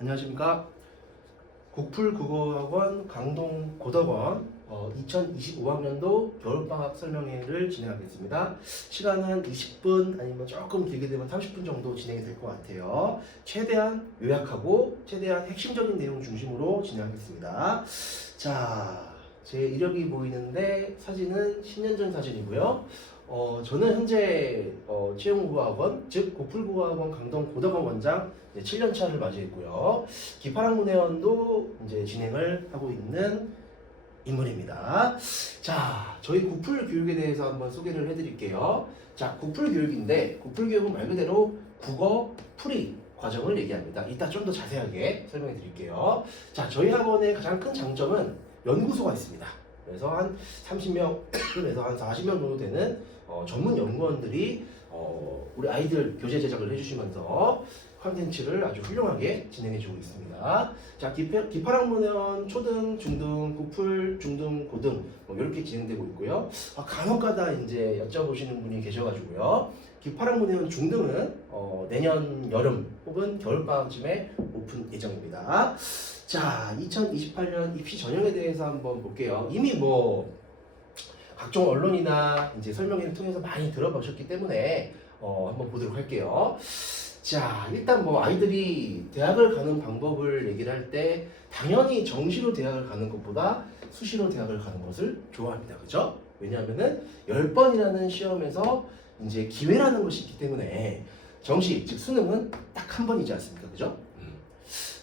안녕하십니까. 국풀국어학원 강동고덕원 2025학년도 겨울방학 설명회를 진행하겠습니다. 시간은 20분 아니면 조금 길게 되면 30분 정도 진행이 될 것 같아요. 최대한 요약하고 최대한 핵심적인 내용 중심으로 진행하겠습니다. 자, 제 이력이 보이는데 사진은 10년 전 사진이고요. 저는 현재 채용국어학원, 즉 국풀국어학원 강동고덕원 원장 7년 차를 맞이했고요. 기파랑문회원도 이제 진행을 하고 있는 인물입니다. 자, 저희 국풀 교육에 대해서 한번 소개를 해드릴게요. 자, 국풀 교육인데 국풀 교육은 말 그대로 국어 풀이 과정을 얘기합니다. 이따 좀 더 자세하게 설명해 드릴게요. 자, 저희 학원의 가장 큰 장점은 연구소가 있습니다. 그래서 한 30명에서 한 40명 정도 되는 전문 연구원들이 우리 아이들 교재 제작을 해주시면서 컨텐츠를 아주 훌륭하게 진행해주고 있습니다. 자, 기파랑문회원 초등, 중등, 국풀, 중등, 고등 이렇게 진행되고 있고요. 간혹가다 이제 여쭤보시는 분이 계셔가지고요. 기파랑문회원 중등은 내년 여름 혹은 겨울방학쯤에 오픈 예정입니다. 자, 2028년 입시 전형에 대해서 한번 볼게요. 이미 각종 언론이나 이제 설명회를 통해서 많이 들어보셨기 때문에 한번 보도록 할게요. 자, 일단 아이들이 대학을 가는 방법을 얘기를 할 때 당연히 정시로 대학을 가는 것보다 수시로 대학을 가는 것을 좋아합니다. 그죠? 왜냐하면은 10번이라는 시험에서 이제 기회라는 것이 있기 때문에 정시, 즉 수능은 딱 한 번이지 않습니까? 그죠?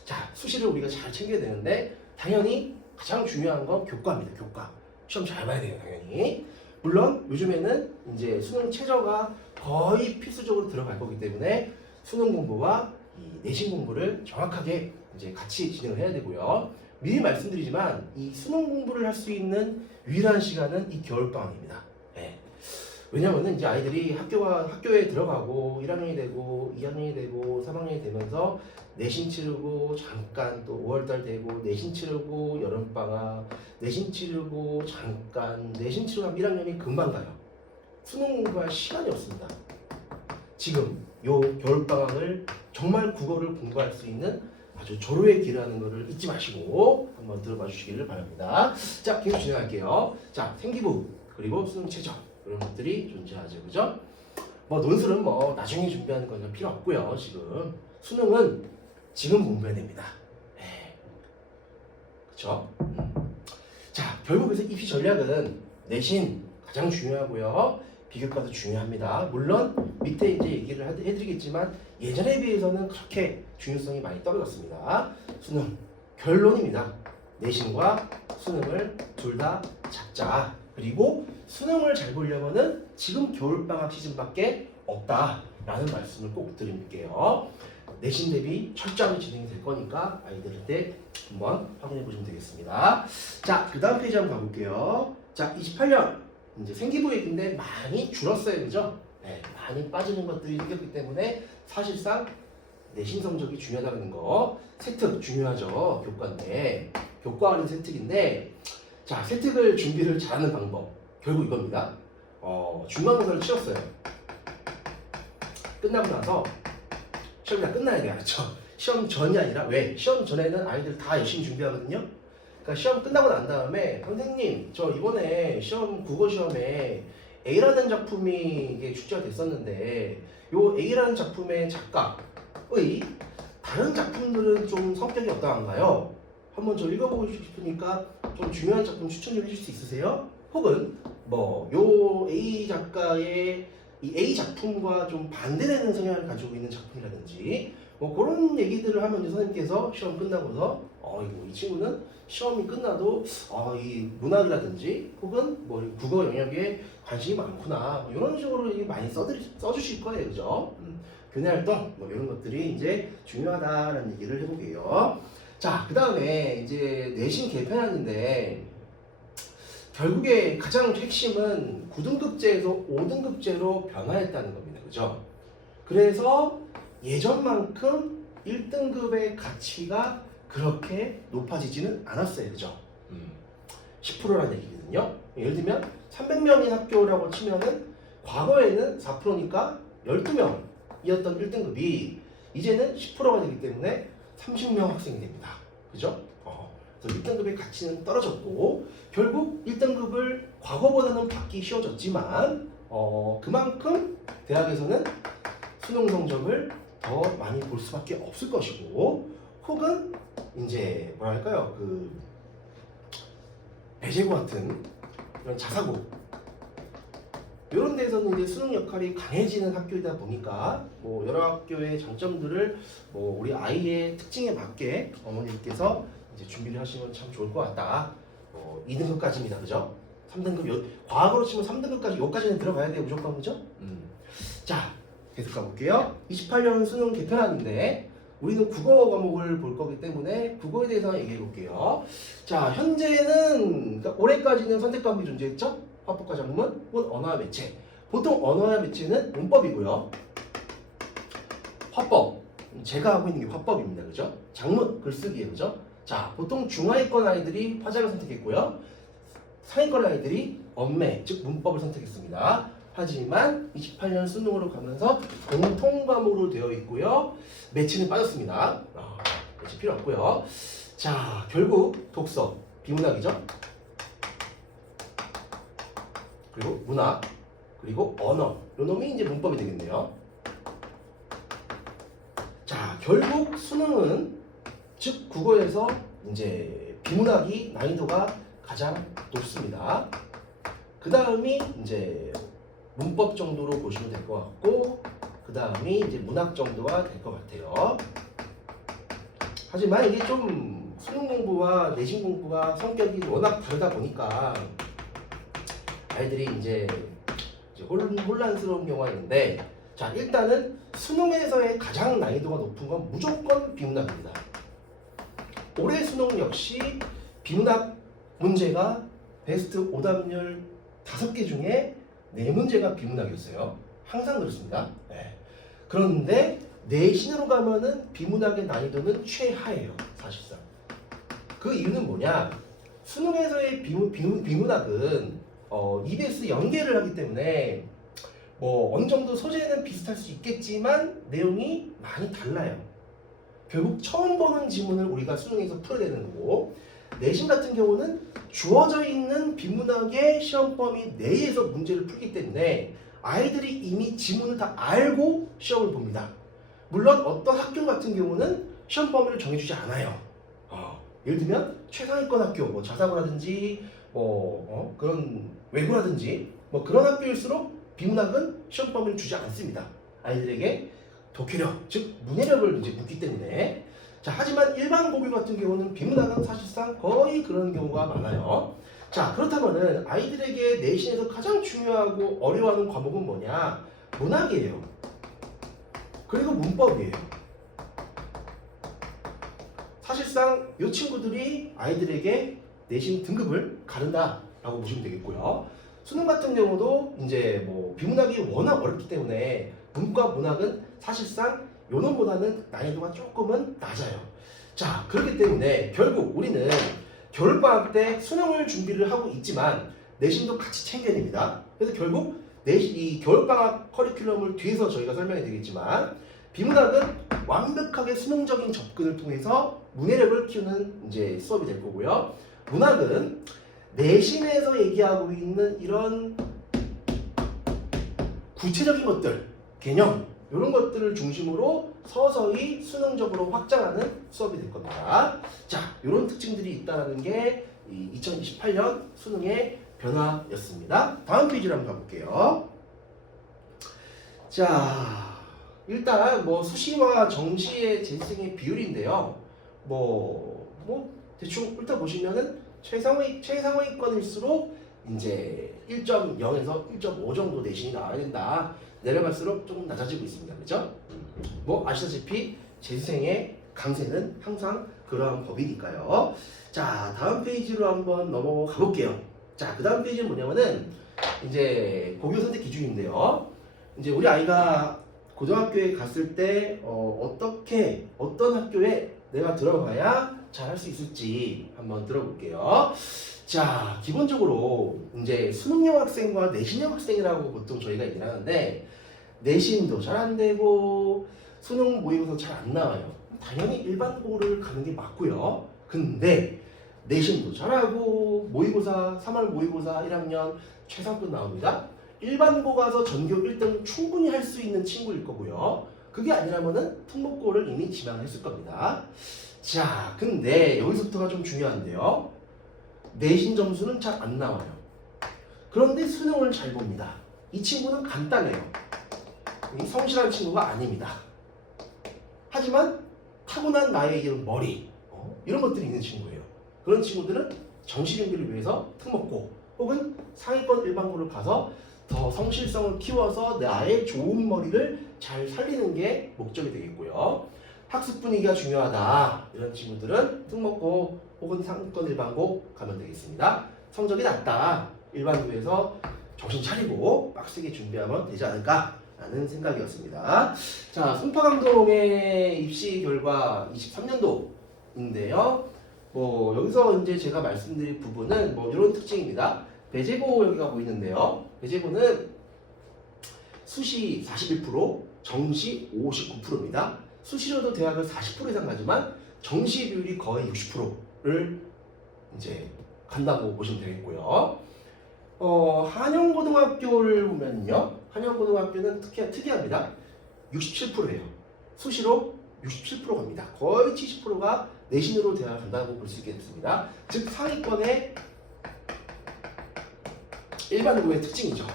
자, 수시를 우리가 잘 챙겨야 되는데 당연히 가장 중요한 건 교과입니다. 교과. 시험 잘 봐야 돼요, 당연히. 물론 요즘에는 이제 수능 최저가 거의 필수적으로 들어갈 거기 때문에 수능 공부와 이 내신 공부를 정확하게 이제 같이 진행을 해야 되고요. 미리 말씀드리지만 이 수능 공부를 할 수 있는 유일한 시간은 이 겨울방학입니다. 네. 왜냐면은 이제 아이들이 학교에 들어가고 1학년이 되고 2학년이 되고 3학년이 되면서 내신 치르고 잠깐 또 5월달 되고 내신 치르고 여름방학 내신 치르고 잠깐 내신 치르고 하면 1학년이 금방 가요. 수능 공부할 시간이 없습니다. 지금 요 겨울방학을 정말 국어를 공부할 수 있는 아주 절호의 기회라는 것을 잊지 마시고 한번 들어봐 주시기를 바랍니다. 자, 계속 진행할게요. 자, 생기부 그리고 수능 최저 이런 것들이 존재하죠. 그죠? 논술은 나중에 준비하는 건 필요 없고요. 지금 수능은 지금 공부해야 됩니다. 네. 그쵸? 자, 결국 그래서 입시 전략은 내신 가장 중요하고요. 비교과도 중요합니다. 물론 밑에 이제 얘기를 해드리겠지만 예전에 비해서는 그렇게 중요성이 많이 떨어졌습니다. 수능 결론입니다. 내신과 수능을 둘 다 잡자. 그리고 수능을 잘 보려면은 지금 겨울방학 시즌밖에 없다라는 말씀을 꼭 드릴게요. 내신 대비 철저하게 진행이 될 거니까 아이들한테 한번 확인해 보시면 되겠습니다. 자, 그 다음 페이지 한번 가볼게요. 자, 28년 이제 생기부 얘기인데 많이 줄었어요. 그죠? 네, 많이 빠지는 것들이 생겼기 때문에 사실상 내신 성적이 중요하다는 거. 세특 중요하죠. 교과인데. 교과는 세특인데 자, 세특을 준비를 잘하는 방법 결국 이겁니다. 중간고사를 치렀어요. 끝나고 나서 시험이 다 끝나야 돼요. 알죠? 시험 전이 아니라 왜? 시험 전에는 아이들 다 열심히 준비하거든요. 그러니까 시험 끝나고 난 다음에 선생님 저 이번에 국어 시험에 A라는 작품이 이게 출제가 됐었는데 요 A라는 작품의 작가의 다른 작품들은 좀 성격이 어떠한가요? 한번 저 읽어보고 싶으니까 좀 중요한 작품 추천 좀 해줄 수 있으세요? 혹은 요 A 작가의 이 A 작품과 좀 반대되는 성향을 가지고 있는 작품이라든지 그런 얘기들을 하면 선생님께서 시험 끝나고서 이 친구는 시험이 끝나도 이 문학이라든지 혹은 국어 영역에 관심이 많구나 이런 식으로 많이 써주실 거예요. 그죠? 교내 활동 이런 것들이 이제 중요하다라는 얘기를 해볼게요. 자, 그 다음에 이제 내신 개편안인데 결국에 가장 핵심은 9등급제에서 5등급제로 변화했다는 겁니다. 그죠? 그래서 예전만큼 1등급의 가치가 그렇게 높아지지는 않았어요. 그죠? 10%라는 얘기거든요. 예를 들면 300명인 학교라고 치면은 과거에는 4%니까 12명이었던 1등급이 이제는 10%가 되기 때문에 30명 학생이 됩니다. 그죠? 그래서 1등급의 가치는 떨어졌고 결국 1등급을 과거보다는 받기 쉬워졌지만 그만큼 대학에서는 수능 성적을 더 많이 볼 수밖에 없을 것이고 혹은 이제 뭐랄까요 그 배제고 같은 이런 자사고 이런 데서는 이제 수능 역할이 강해지는 학교이다 보니까 뭐 여러 학교의 장점들을 뭐 우리 아이의 특징에 맞게 어머니께서 이제 준비를 하시면 참 좋을 것 같다. 2등급까지입니다, 그죠? 3등급 과학으로 치면 3등급까지 여기까지는 들어가야 돼요, 무조건 그죠? 자, 계속 가볼게요. 28년 수능 개편안인데 우리는 국어 과목을 볼 거기 때문에 국어에 대해서 얘기해 볼게요. 자, 현재는 그러니까 올해까지는 선택 과목이 존재했죠? 화법과 작문 혹은 언어와 매체. 보통 언어와 매체는 문법이고요. 화법, 제가 하고 있는 게 화법입니다, 그죠? 작문, 글쓰기예요, 그죠? 자, 보통 중하위권 아이들이 화작을 선택했고요. 상위권 아이들이 언매, 즉 문법을 선택했습니다. 하지만 28년 수능으로 가면서 공통 과목으로 되어 있고요. 매체는 빠졌습니다. 매체 필요 없고요. 자, 결국 독서, 비문학이죠. 그리고 문학, 그리고 언어. 요 놈이 이제 문법이 되겠네요. 자, 결국 수능은 즉 국어에서 이제 비문학이 난이도가 가장 높습니다. 그 다음이 이제 문법 정도로 보시면 될 것 같고 그 다음이 이제 문학 정도가 될 것 같아요. 하지만 이게 좀 수능 공부와 내신 공부가 성격이 워낙 다르다 보니까 아이들이 이제 혼란스러운 경우가 있는데 자 일단은 수능에서의 가장 난이도가 높은 건 무조건 비문학입니다. 올해 수능 역시 비문학 문제가 베스트 오답률 5개 중에 4문제가 비문학이었어요. 항상 그렇습니다. 네. 그런데 내신으로 가면은 비문학의 난이도는 최하예요. 사실상. 그 이유는 뭐냐? 수능에서의 비문학은 EBS 연계를 하기 때문에 뭐 어느 정도 소재는 비슷할 수 있겠지만 내용이 많이 달라요. 결국 처음 보는 지문을 우리가 수능에서 풀어야 되는 거고 내신 같은 경우는 주어져 있는 비문학의 시험 범위 내에서 문제를 풀기 때문에 아이들이 이미 지문을 다 알고 시험을 봅니다. 물론 어떤 학교 같은 경우는 시험 범위를 정해주지 않아요. 예를 들면 최상위권 학교, 뭐 자사고라든지 그런 외고라든지 뭐 그런 학교일수록 비문학은 시험 범위를 주지 않습니다. 아이들에게 독해력, 즉 문해력을 이제 묻기 때문에. 자, 하지만 일반 고교 같은 경우는 비문학은 사실상 거의 그런 경우가 많아요. 자, 그렇다면은 아이들에게 내신에서 가장 중요하고 어려워하는 과목은 뭐냐? 문학이에요. 그리고 문법이에요. 사실상 이 친구들이 아이들에게 내신 등급을 가른다라고 보시면 되겠고요. 수능 같은 경우도 이제 뭐 비문학이 워낙 어렵기 때문에 문과 문학은 사실상 요놈보다는 난이도가 조금은 낮아요. 자, 그렇기 때문에 결국 우리는 겨울방학 때 수능을 준비를 하고 있지만 내신도 같이 챙겨야 됩니다. 그래서 결국 이 겨울방학 커리큘럼을 뒤에서 저희가 설명해 드리겠지만 비문학은 완벽하게 수능적인 접근을 통해서 문해력을 키우는 이제 수업이 될 거고요. 문학은 내신에서 얘기하고 있는 이런 구체적인 것들, 개념 이런 것들을 중심으로 서서히 수능적으로 확장하는 수업이 될 겁니다. 자, 이런 특징들이 있다는 게 2028년 수능의 변화였습니다. 다음 페이지로 한번 가볼게요. 자, 일단 뭐 수시와 정시의 재생의 비율인데요. 뭐 대충 훑어보시면은 최상위권일수록 이제 1.0에서 1.5 정도 내신이 나와야 된다. 내려갈수록 조금 낮아지고 있습니다. 그죠? 뭐 아시다시피 재수생의 강세는 항상 그러한 법이니까요. 자, 다음 페이지로 한번 넘어가 볼게요. 자, 그 다음 페이지는 뭐냐면은 이제 고교 선택 기준인데요. 이제 우리 아이가 고등학교에 갔을 때 어떤 학교에 내가 들어가야 잘 할 수 있을지 한번 들어볼게요. 자, 기본적으로 이제 수능형 학생과 내신형 학생이라고 보통 저희가 얘기를 하는데 내신도 잘 안 되고 수능 모의고사 잘 안 나와요. 당연히 일반고를 가는 게 맞고요. 근데 내신도 잘하고 모의고사 3월 모의고사 1학년 최상급 나옵니다. 일반고 가서 전교 1등 충분히 할 수 있는 친구일 거고요. 그게 아니라면은 특목고를 이미 지망했을 겁니다. 자, 근데 여기서부터가 좀 중요한데요. 내신 점수는 잘 안 나와요. 그런데 수능을 잘 봅니다. 이 친구는 간단해요. 성실한 친구가 아닙니다. 하지만 타고난 나의 이런 머리 이런 것들이 있는 친구예요. 그런 친구들은 정시준비를 위해서 특목고 혹은 상위권 일반고를 가서 더 성실성을 키워서 나의 좋은 머리를 잘 살리는 게 목적이 되겠고요. 학습 분위기가 중요하다. 이런 친구들은 특목고 혹은 상위권 일반고 가면 되겠습니다. 성적이 낮다. 일반고에서 정신 차리고 빡세게 준비하면 되지 않을까 라는 생각이었습니다. 자, 송파감동의 입시 결과 23년도인데요. 여기서 이제 제가 말씀드릴 부분은 이런 특징입니다. 배제고 여기가 보이는데요. 배제고는 수시 41%, 정시 59%입니다. 수시로도 대학을 40% 이상 가지만 정시 비율이 거의 60%를 이제 간다고 보시면 되겠고요. 한영고등학교를 보면요. 한영고등학교는 특이합니다. 67%예요. 수시로 67% 갑니다. 거의 70%가 내신으로 대학을 간다고 볼 수 있겠습니다. 즉 상위권의 일반고의 특징이죠.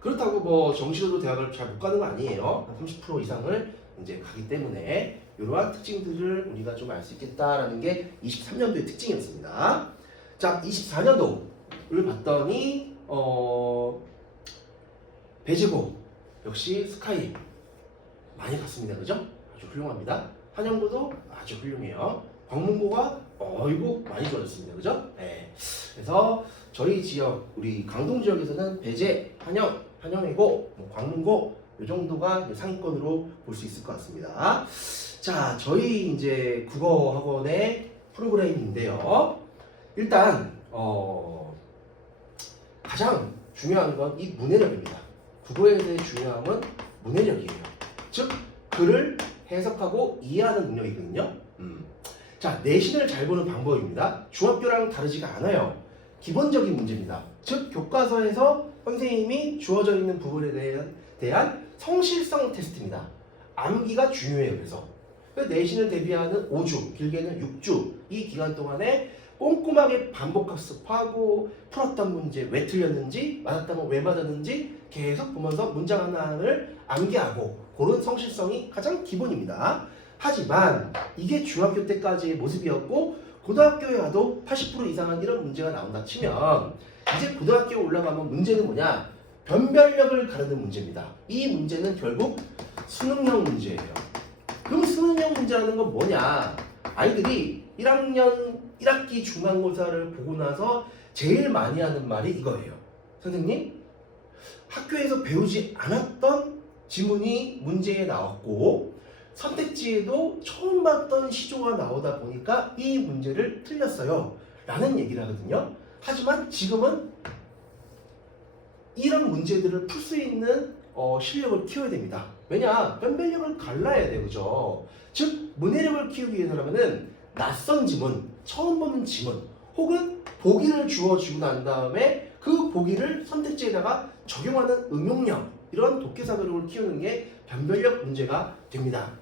그렇다고 정시로도 대학을 잘 못 가는 거 아니에요. 30% 이상을 이제 가기 때문에 이러한 특징들을 우리가 좀 알 수 있겠다라는 게 23년도의 특징이었습니다. 자, 24년도를 봤더니 배제고 역시 스카이 많이 갔습니다. 그죠? 아주 훌륭합니다. 한영고도 아주 훌륭해요. 광문고가 이거 많이 좋아졌습니다. 그죠? 네. 그래서 저희 지역, 우리 강동 지역에서는 배제, 한영이고 광문고 이 정도가 상위권으로 볼 수 있을 것 같습니다. 자, 저희 이제 국어 학원의 프로그램인데요. 일단 가장 중요한 건 이 문해력입니다. 국어에 대해 중요한 건 문해력이에요. 즉 글을 해석하고 이해하는 능력이거든요. 자, 내신을 잘 보는 방법입니다. 중학교랑 다르지가 않아요. 기본적인 문제입니다. 즉 교과서에서 선생님이 주어져 있는 부분에 대한 성실성 테스트입니다. 암기가 중요해요. 그래서 내신을 대비하는 5주, 길게는 6주 이 기간 동안에 꼼꼼하게 반복 학습하고 풀었던 문제 왜 틀렸는지 맞았다면 왜 맞았는지 계속 보면서 문장 하나를 암기하고 그런 성실성이 가장 기본입니다. 하지만 이게 중학교 때까지의 모습이었고 고등학교에 가도 80% 이상은 이런 문제가 나온다 치면 이제 고등학교에 올라가면 문제는 뭐냐? 변별력을 가르는 문제입니다. 이 문제는 결국 수능형 문제예요. 그럼 수능형 문제라는 건 뭐냐? 아이들이 1학년 1학기 중간고사를 보고 나서 제일 많이 하는 말이 이거예요. 선생님, 학교에서 배우지 않았던 지문이 문제에 나왔고 선택지에도 처음 봤던 시조가 나오다 보니까 이 문제를 틀렸어요 라는 얘기를 하거든요. 하지만 지금은 이런 문제들을 풀 수 있는 실력을 키워야 됩니다. 왜냐? 변별력을 갈라야 돼요. 그죠? 즉 문해력을 키우기 위해서라면은 낯선 지문, 처음 보는 지문 혹은 보기를 주어주고 난 다음에 그 보기를 선택지에다가 적용하는 응용력 이런 독해사고력을 키우는 게 변별력 문제가 됩니다.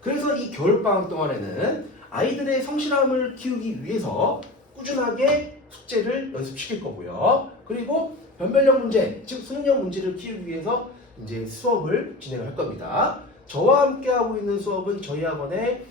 그래서 이 겨울방학 동안에는 아이들의 성실함을 키우기 위해서 꾸준하게 숙제를 연습시킬 거고요. 그리고 변별력 문제, 즉 수능형 문제를 키우기 위해서 이제 수업을 진행을 할 겁니다. 저와 함께 하고 있는 수업은 저희 학원에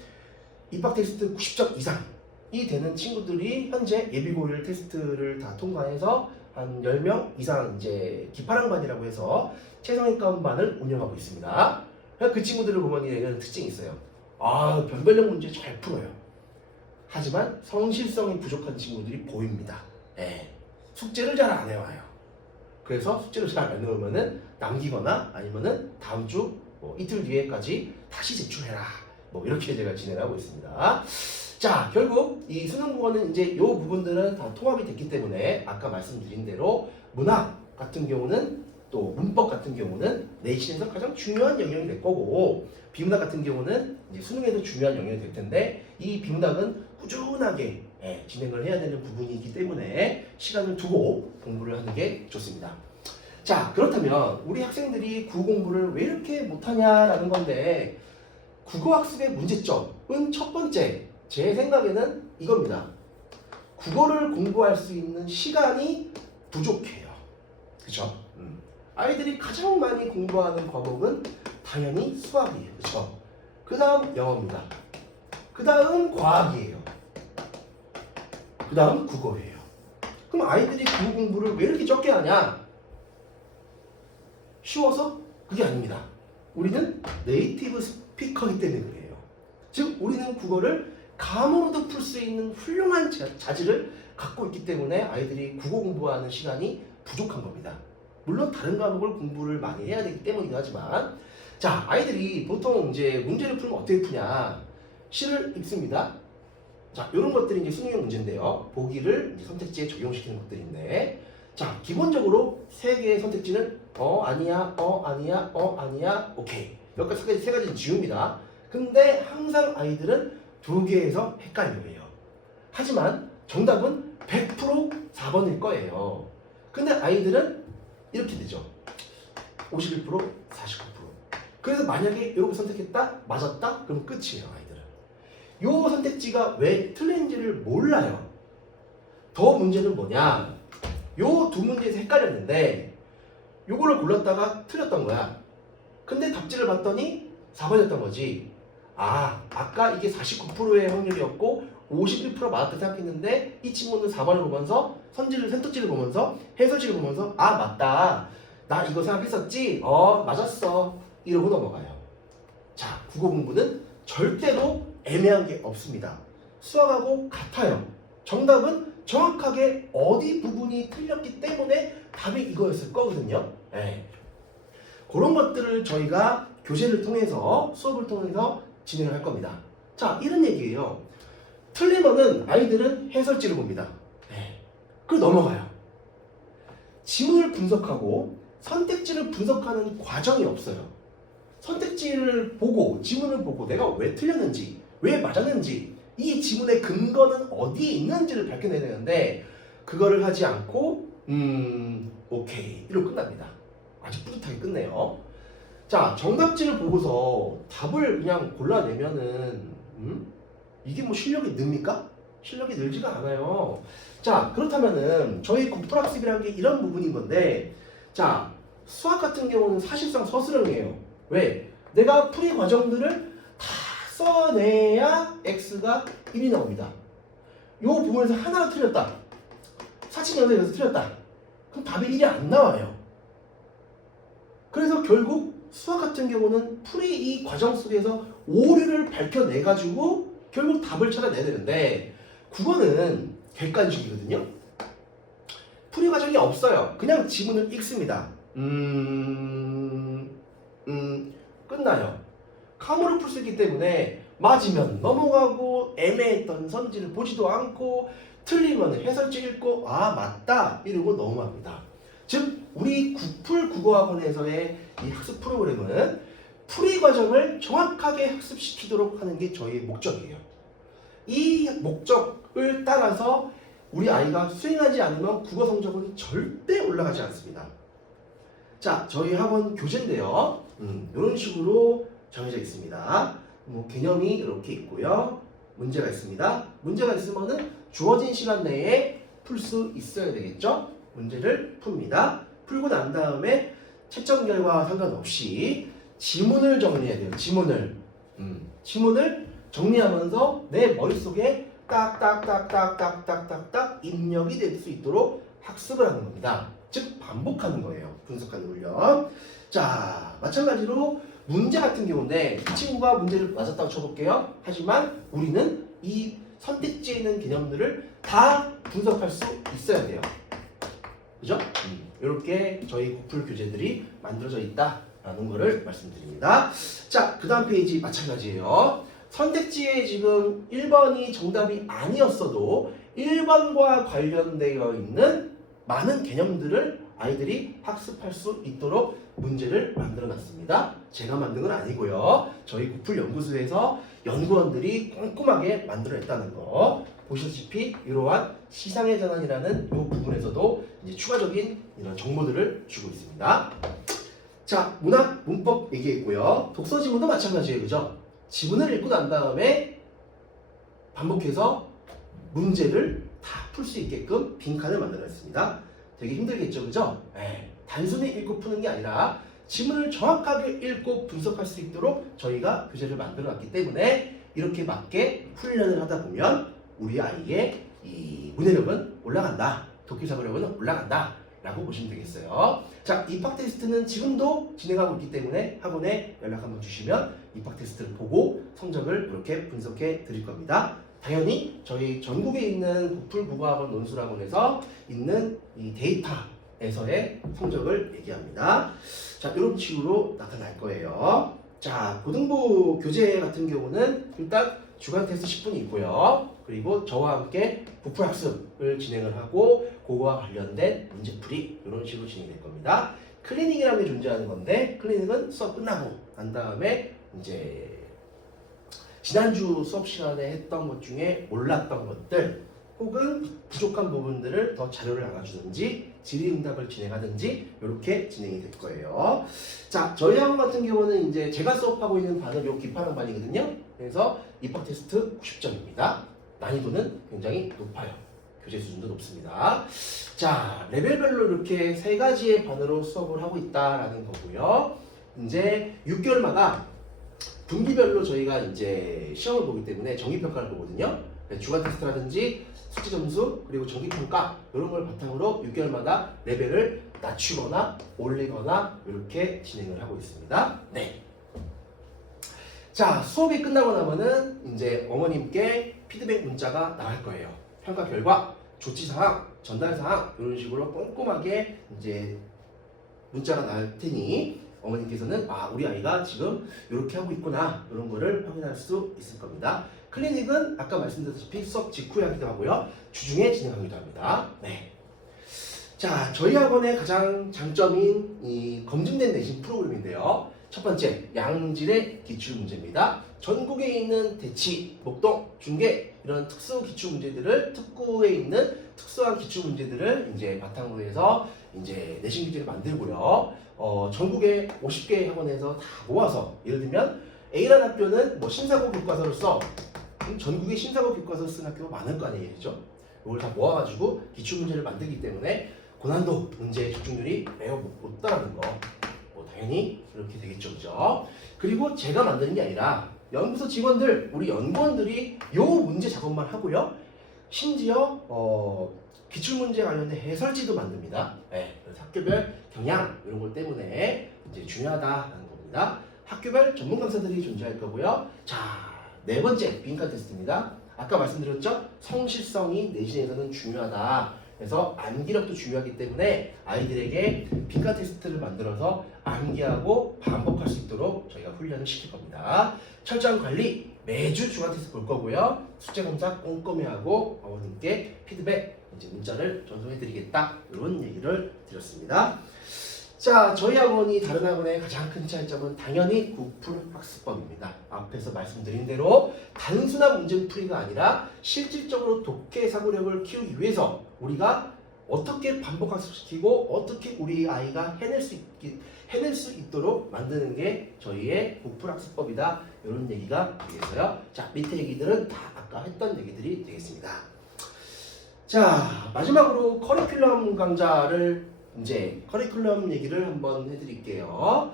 입학 테스트 90점 이상이 되는 친구들이 현재 예비고일 테스트를 다 통과해서 한 10명 이상 이제 기파랑반이라고 해서 최상위권반을 운영하고 있습니다. 그 친구들을 보면 이런 특징이 있어요. 변별력 문제 잘 풀어요. 하지만 성실성이 부족한 친구들이 보입니다. 숙제를 잘 안 해와요. 그래서 숙제를 잘 안 해오면은 남기거나 아니면은 다음 주 이틀 뒤에까지 다시 제출해라. 이렇게 제가 진행하고 있습니다. 자, 결국 이 수능국어는 이제 이 부분들은 다 통합이 됐기 때문에 아까 말씀드린 대로 문학 같은 경우는 또 문법 같은 경우는 내신에서 가장 중요한 영역이 될 거고 비문학 같은 경우는 이제 수능에도 중요한 영역이 될 텐데 이 비문학은 꾸준하게 진행을 해야 되는 부분이기 때문에 시간을 두고 공부를 하는 게 좋습니다. 자, 그렇다면 우리 학생들이 국어 공부를 왜 이렇게 못하냐라는 건데 국어학습의 문제점은 첫 번째 제 생각에는 이겁니다. 국어를 공부할 수 있는 시간이 부족해요. 그쵸? 아이들이 가장 많이 공부하는 과목은 당연히 수학이에요. 그쵸? 그 다음 영어입니다. 그 다음 과학이에요. 그 다음 국어예요. 그럼 아이들이 국어 공부를 왜 이렇게 적게 하냐? 쉬워서? 그게 아닙니다. 우리는 네이티브 스피커이기 때문에 그래요. 즉 우리는 국어를 감으로도 풀 수 있는 훌륭한 자질을 갖고 있기 때문에 아이들이 국어 공부하는 시간이 부족한 겁니다. 물론 다른 과목을 공부를 많이 해야 되기 때문이긴 하지만 자, 아이들이 보통 이제 문제를 풀면 어떻게 푸냐? 시를 읽습니다. 자, 이런 것들이 이제 수능형 문제인데요. 보기를 이제 선택지에 적용시키는 것들인데 자, 기본적으로 세 개의 선택지는 아니야, 아니야, 아니야, 오케이. 여기까지 세 가지는 지웁니다. 근데 항상 아이들은 두 개에서 헷갈려요. 하지만 정답은 100% 4번일 거예요. 근데 아이들은 이렇게 되죠. 51%, 49%. 그래서 만약에 이렇게 선택했다, 맞았다, 그럼 끝이에요, 아이들은. 요 선택지가 왜 틀린지를 몰라요. 더 문제는 뭐냐? 요 두 문제에서 헷갈렸는데 요거를 골랐다가 틀렸던 거야. 근데 답지를 봤더니 4번이었던 거지. 아까 이게 49%의 확률이었고 51% 맞았다 생각했는데 이 친구는 4번을 보면서 선택지를 보면서 해설지를 보면서 맞다. 나 이거 생각했었지? 맞았어. 이러고 넘어가요. 자, 국어 공부는 절대로 애매한 게 없습니다. 수학하고 같아요. 정답은 정확하게 어디 부분이 틀렸기 때문에 답이 이거였을 거거든요. 그런 것들을 저희가 교재를 통해서 수업을 통해서 진행을 할 겁니다. 자, 이런 얘기예요. 틀리면은 아이들은 해설지를 봅니다. 그리고 넘어가요. 지문을 분석하고 선택지를 분석하는 과정이 없어요. 선택지를 보고 지문을 보고 내가 왜 틀렸는지 왜 맞았는지 이 지문의 근거는 어디에 있는지를 밝혀내야 되는데 그거를 하지 않고 오케이 이러고 끝납니다. 아주 뿌듯하게 끝내요. 자, 정답지를 보고서 답을 그냥 골라내면은 이게 뭐 실력이 늡니까? 실력이 늘지가 않아요. 자, 그렇다면은 저희 국토학습이라는 게 이런 부분인 건데 자, 수학 같은 경우는 사실상 서술형이에요. 왜? 내가 풀이 과정들을 다 써내야 x가 1이 나옵니다. 이 부분에서 하나가 틀렸다. 사칙연산에서 틀렸다. 그럼 답이 1이 안 나와요. 그래서 결국 수학 같은 경우는 풀이 이 과정 속에서 오류를 밝혀내가지고 결국 답을 찾아내야 되는데 국어는 객관식이거든요. 풀이 과정이 없어요. 그냥 지문을 읽습니다. 끝나요. 감으로 풀 수 있기 때문에 맞으면 넘어가고 애매했던 선지를 보지도 않고 틀리면 해설지 읽고 맞다 이러고 넘어갑니다. 즉 우리 국풀 국어학원에서의 이 학습 프로그램은 풀이 과정을 정확하게 학습시키도록 하는 게 저희의 목적이에요. 이 목적을 따라서 우리 아이가 수행하지 않으면 국어 성적은 절대 올라가지 않습니다. 자, 저희 학원 교재인데요. 이런 식으로 정해져 있습니다. 개념이 이렇게 있고요. 문제가 있습니다. 문제가 있으면은 주어진 시간 내에 풀 수 있어야 되겠죠? 문제를 풉니다. 풀고 난 다음에 채점 결과와 상관없이 지문을 정리해야 돼요. 지문을 정리하면서 내 머릿속에 딱딱딱딱딱딱딱 입력이 될 수 있도록 학습을 하는 겁니다. 즉 반복하는 거예요. 분석하는 훈련. 자, 마찬가지로 문제 같은 경우인데 이 친구가 문제를 맞았다고 쳐볼게요. 하지만 우리는 이 선택지에 있는 개념들을 다 분석할 수 있어야 돼요. 그죠? 이렇게 저희 국풀 교재들이 만들어져 있다라는 거를 말씀드립니다. 자, 그 다음 페이지 마찬가지예요. 선택지에 지금 1번이 정답이 아니었어도 1번과 관련되어 있는 많은 개념들을 아이들이 학습할 수 있도록 문제를 만들어 놨습니다. 제가 만든 건 아니고요. 저희 구풀 연구소에서 연구원들이 꼼꼼하게 만들어냈다는 거. 보시다시피 이러한 시상의 전환이라는 이 부분에서도 이제 추가적인 이런 정보들을 주고 있습니다. 자, 문학, 문법 얘기했고요. 독서 지문도 마찬가지예요. 그죠? 지문을 읽고 난 다음에 반복해서 문제를 다 풀 수 있게끔 빈칸을 만들어냈습니다. 되게 힘들겠죠, 그죠? 네. 단순히 읽고 푸는 게 아니라 지문을 정확하게 읽고 분석할 수 있도록 저희가 교재를 만들어놨기 때문에 이렇게 맞게 훈련을 하다 보면 우리 아이의 이 문해력은 올라간다, 독해사고력은 올라간다 라고 보시면 되겠어요. 자, 입학 테스트는 지금도 진행하고 있기 때문에 학원에 연락 한번 주시면 입학 테스트를 보고 성적을 이렇게 분석해 드릴 겁니다. 당연히 저희 전국에 있는 구풀 국어학원 논술학원에서 있는 이 데이터에서의 성적을 얘기합니다. 자, 이런 식으로 나타날 거예요. 자, 고등부 교재 같은 경우는 일단 주간 테스트 10분이 있고요. 그리고 저와 함께 구풀 학습을 진행을 하고 그거와 관련된 문제풀이 이런 식으로 진행될 겁니다. 클리닉이라는 게 존재하는 건데 클리닉은 수업 끝나고 난 다음에 이제 지난주 수업 시간에 했던 것 중에 몰랐던 것들 혹은 부족한 부분들을 더 자료를 나눠주든지 질의응답을 진행하든지 이렇게 진행이 될 거예요. 자, 저희 학원 같은 경우는 이제 제가 수업하고 있는 반은 요 기파랑 반이거든요. 그래서 입학 테스트 90점입니다. 난이도는 굉장히 높아요. 교재 수준도 높습니다. 자, 레벨별로 이렇게 세 가지의 반으로 수업을 하고 있다라는 거고요. 이제 6개월마다 분기별로 저희가 이제 시험을 보기 때문에 정기평가를 보거든요. 주간 테스트라든지 숙제 점수 그리고 정기평가 이런 걸 바탕으로 6개월마다 레벨을 낮추거나 올리거나 이렇게 진행을 하고 있습니다. 네. 자, 수업이 끝나고 나면은 이제 어머님께 피드백 문자가 나갈 거예요. 평가 결과, 조치사항, 전달사항 이런 식으로 꼼꼼하게 이제 문자가 나갈 테니 어머님께서는 우리 아이가 지금 이렇게 하고 있구나 이런 거를 확인할 수 있을 겁니다. 클리닉은 아까 말씀드렸다시피 수업 직후에 하기도 하고요. 주중에 진행하기도 합니다. 네. 자, 저희 학원의 가장 장점인 이 검증된 내신 프로그램인데요. 첫 번째, 양질의 기출문제입니다. 전국에 있는 대치, 목동, 중계 이런 특수 기출문제들을 특구에 있는 특수한 기출문제들을 이제 바탕으로 해서 이제 내신 기준을 만들고요. 전국에 50개 학원에서 다 모아서 예를 들면 A라는 학교는 뭐 신사고 교과서를 써. 전국에 신사고 교과서 쓰는 학교가 많을 거 아니에요, 그죠? 이걸 다 모아가지고 기출문제를 만들기 때문에 고난도 문제의 집중률이 매우 높다는 거. 당연히 이렇게 되겠죠, 그죠? 그리고 제가 만드는 게 아니라 연구소 직원들, 우리 연구원들이 요 문제 작업만 하고요. 심지어 기출문제 관련된 해설지도 만듭니다. 네, 그래서 학교별 경향 이런 것 때문에 이제 중요하다는 겁니다. 학교별 전문 강사들이 존재할 거고요. 자, 네 번째 빈칸 테스트입니다. 아까 말씀드렸죠? 성실성이 내신에서는 중요하다. 그래서 암기력도 중요하기 때문에 아이들에게 빈칸 테스트를 만들어서 암기하고 반복할 수 있도록 저희가 훈련을 시킬 겁니다. 철저한 관리, 매주 주간 테스트 볼 거고요. 숙제 검사 꼼꼼히 하고 어머님께 피드백, 이제 문자를 전송해드리겠다 이런 얘기를 드렸습니다. 자, 저희 학원이 다른 학원의 가장 큰 차이점은 당연히 구풀 학습법입니다. 앞에서 말씀드린 대로 단순한 문제풀이가 아니라 실질적으로 독해 사고력을 키우기 위해서 우리가 어떻게 반복 학습시키고 어떻게 우리 아이가 해낼 수 있도록 만드는 게 저희의 구풀 학습법이다. 이런 얘기가 되겠어요. 자, 밑에 얘기들은 다 아까 했던 얘기들이 되겠습니다. 자, 마지막으로 커리큘럼 강좌를 이제 커리큘럼 얘기를 한번 해드릴게요.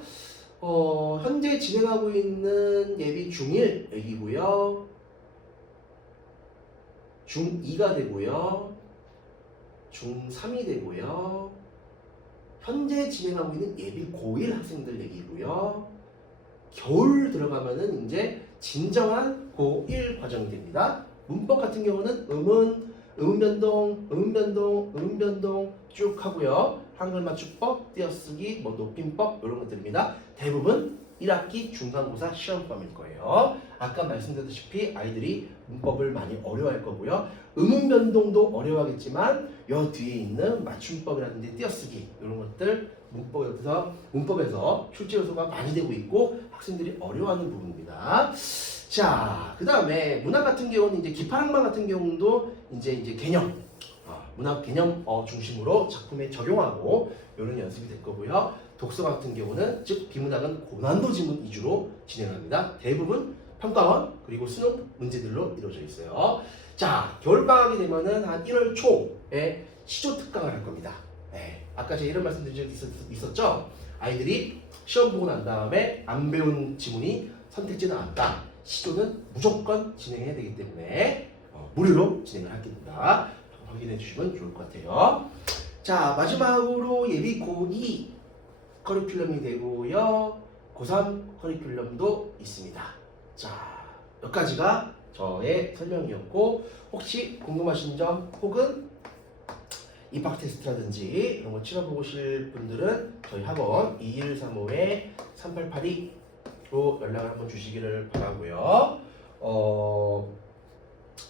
현재 진행하고 있는 예비 중1 얘기고요. 중2가 되고요. 중3이 되고요. 현재 진행하고 있는 예비 고1 학생들 얘기고요. 겨울 들어가면은 이제 진정한 고1 과정이 됩니다. 문법 같은 경우는 음변동 쭉 하고요. 한글 맞춤법, 띄어쓰기, 높임법 이런 것들입니다. 대부분 1학기 중간고사 시험범일 거예요. 아까 말씀드렸다시피 아이들이 문법을 많이 어려워할 거고요. 음운 변동도 어려워하겠지만 요 뒤에 있는 맞춤법이라든지 띄어쓰기 이런 것들 문법에서 출제 요소가 많이 되고 있고 학생들이 어려워하는 부분입니다. 자, 그 다음에 문학 같은 경우는 이제 기파학만 같은 경우도 이제 개념, 문학 개념 중심으로 작품에 적용하고 이런 연습이 될 거고요. 독서 같은 경우는 즉 비문학은 고난도 지문 위주로 진행합니다. 대부분 평가원 그리고 수능 문제들로 이루어져 있어요. 자, 겨울방학이 되면은 한 1월 초에 시조 특강을 할 겁니다. 네, 아까 제가 이런 말씀드린 적 있었죠? 아이들이 시험 보고 난 다음에 안 배운 지문이 선택지에 나왔다. 시조는 무조건 진행해야 되기 때문에 무료로 진행을 하겠습니다. 확인해 주시면 좋을 것 같아요. 자, 마지막으로 예비 고2 커리큘럼이 되고요. 고3 커리큘럼도 있습니다. 자, 여기까지가 저의 설명이었고 혹시 궁금하신 점 혹은 입학 테스트라든지 이런 거 치러보고 싶으실 분들은 저희 학원 2135-3882로 연락을 한번 주시기를 바라고요.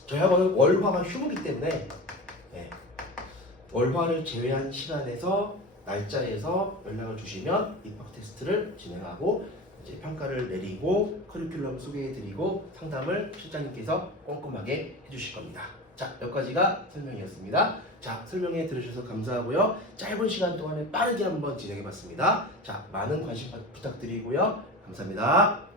저희 학원은 월화가 휴무기 때문에 월화를 제외한 시간에서 날짜에서 연락을 주시면 입학 테스트를 진행하고 이제 평가를 내리고 커리큘럼 소개해드리고 상담을 실장님께서 꼼꼼하게 해주실 겁니다. 자, 여기까지가 설명이었습니다. 자, 설명해 들으셔서 감사하고요. 짧은 시간 동안에 빠르게 한번 진행해봤습니다. 자, 많은 관심 부탁드리고요. 감사합니다.